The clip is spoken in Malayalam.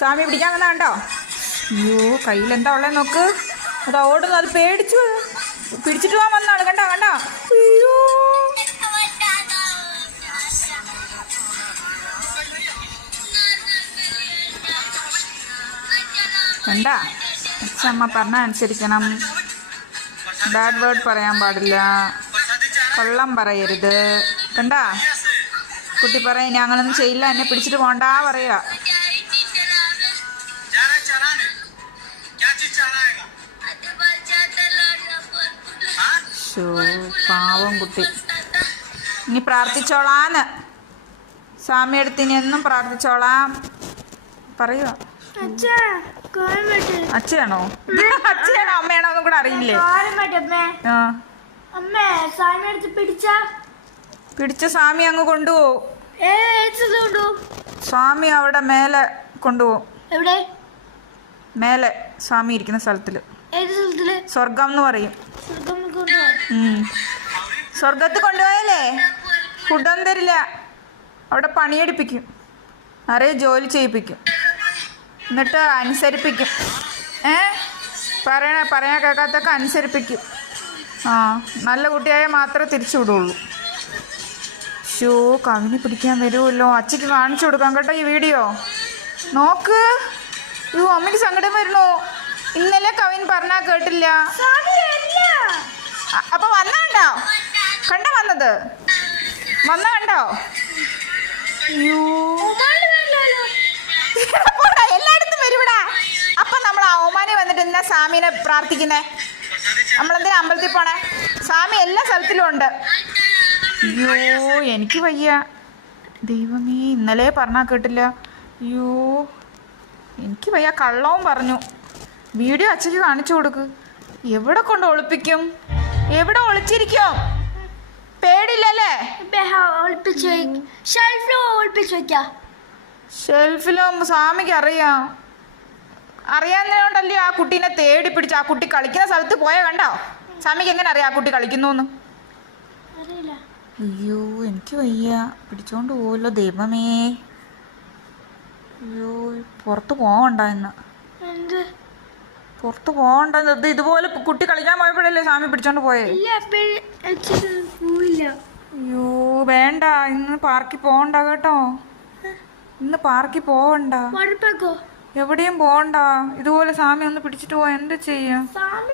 സ്വാമി പിടിക്കാൻ വന്നാ കണ്ടോ? അയ്യോ കയ്യിൽ എന്താ ഉള്ളത് നോക്ക്. അതാ ഓടുന്നു. അത് പേടിച്ചു പിടിച്ചിട്ട് പോകാൻ വന്നാണ്. കണ്ടോ കണ്ടോ? അയ്യോ കണ്ടാ? അച്ഛമ്മ പറഞ്ഞ അനുസരിക്കണം. ബാഡ് വേർഡ് പറയാൻ പാടില്ല, കള്ളം പറയരുത്. കണ്ടാ? കുട്ടി പറയും ഞങ്ങളൊന്നും ചെയ്യില്ല, എന്നെ പിടിച്ചിട്ട് പോണ്ടാ പറയുക. പാവം കുട്ടി. ഇനി പ്രാർത്ഥിച്ചോളാന്ന്. സ്വാമിയെടുത്തിന് എന്നും പ്രാർത്ഥിച്ചോളാം പറയുക. അച്ഛയാണോ അച്ഛയാണോ അമ്മയാണോ ഒന്നും കൂടെ അറിയില്ലേ? പിടിച്ച സ്വാമി അങ്ങ് കൊണ്ടുപോകും. സ്വാമി അവിടെ മേലെ കൊണ്ടുപോകും. എവിടെ? മേലെ സ്വാമി ഇരിക്കുന്ന സ്ഥലത്തില്. സ്വർഗം എന്ന് പറയും. സ്വർഗത്ത് കൊണ്ടുപോയാലേ ഫുഡൊന്നും തരില്ല, അവിടെ പണിയെടുപ്പിക്കും, നിറയെ ജോലി ചെയ്യിപ്പിക്കും, എന്നിട്ട് അനുസരിപ്പിക്കും. പറയാ കേൾക്കാത്തൊക്കെ അനുസരിപ്പിക്കും. നല്ല കുട്ടിയായാൽ മാത്രമേ തിരിച്ചു വിടുള്ളൂ. കവിനെ പിടിക്കാൻ വരുമല്ലോ. അച്ഛക്ക് കാണിച്ചു കൊടുക്കാം കേട്ടോ ഈ വീഡിയോ. നോക്ക്. അമ്മയ്ക്ക് സങ്കടം വരുന്നു. ഇന്നലെ കവിൻ പറഞ്ഞാ കേട്ടില്ല. അപ്പൊ വന്നോ? കണ്ടോ വന്നത്? കണ്ടോ? എല്ലായിടത്തും വരുവിടാ. അപ്പൊ നമ്മൾ ഓമാനി വന്നിട്ട് എന്നാ സ്വാമിനെ പ്രാർത്ഥിക്കുന്നേ? നമ്മളെന്തിനാ അമ്പലത്തിൽ പോണേ? സ്വാമി എല്ലാ സ്ഥലത്തിലും ഉണ്ട്. അയ്യോ എനിക്ക് വയ്യ. ദൈവമേ ഇന്നലെ പറഞ്ഞാ കേട്ടില്ല. അയ്യോ എനിക്ക് വയ്യ. കള്ളവും പറഞ്ഞു. വീഡിയോ അച്ഛക്ക് കാണിച്ചു കൊടുക്ക്. എവിടെ കൊണ്ട് ഒളിപ്പിക്കും? എവിടെ ഒളിച്ചിരിക്കും? പേടില്ലല്ലേ? ഷെൽഫിലും സ്വാമിക്ക് അറിയാവുന്നതുകൊണ്ടല്ലേ ആ കുട്ടീനെ തേടി പിടിച്ച്. ആ കുട്ടി കളിക്കുന്ന സ്ഥലത്ത് പോയാ കണ്ടോ? സ്വാമിക്ക് എങ്ങനെ അറിയാം ആ കുട്ടി കളിക്കുന്നു? അയ്യോ എനിക്ക് വയ്യ. പിടിച്ചോണ്ട് പോവല്ലോ ദൈവമേ. അയ്യോ പുറത്ത് പോവണ്ട ഇന്ന്. പുറത്ത് പോകണ്ടെന്നത് ഇതുപോലെ കുട്ടി കളിക്കാൻ പോയപ്പോഴല്ലേ സ്വാമി പിടിച്ചോണ്ട് പോയേ? അയ്യോ വേണ്ട, ഇന്ന് പാർക്കിൽ പോകണ്ട കേട്ടോ. ഇന്ന് പാർക്കിൽ പോവണ്ട, എവിടെയും പോകണ്ട. ഇതുപോലെ സ്വാമി ഒന്ന് പിടിച്ചിട്ട് പോയാ എന്ത് ചെയ്യാം?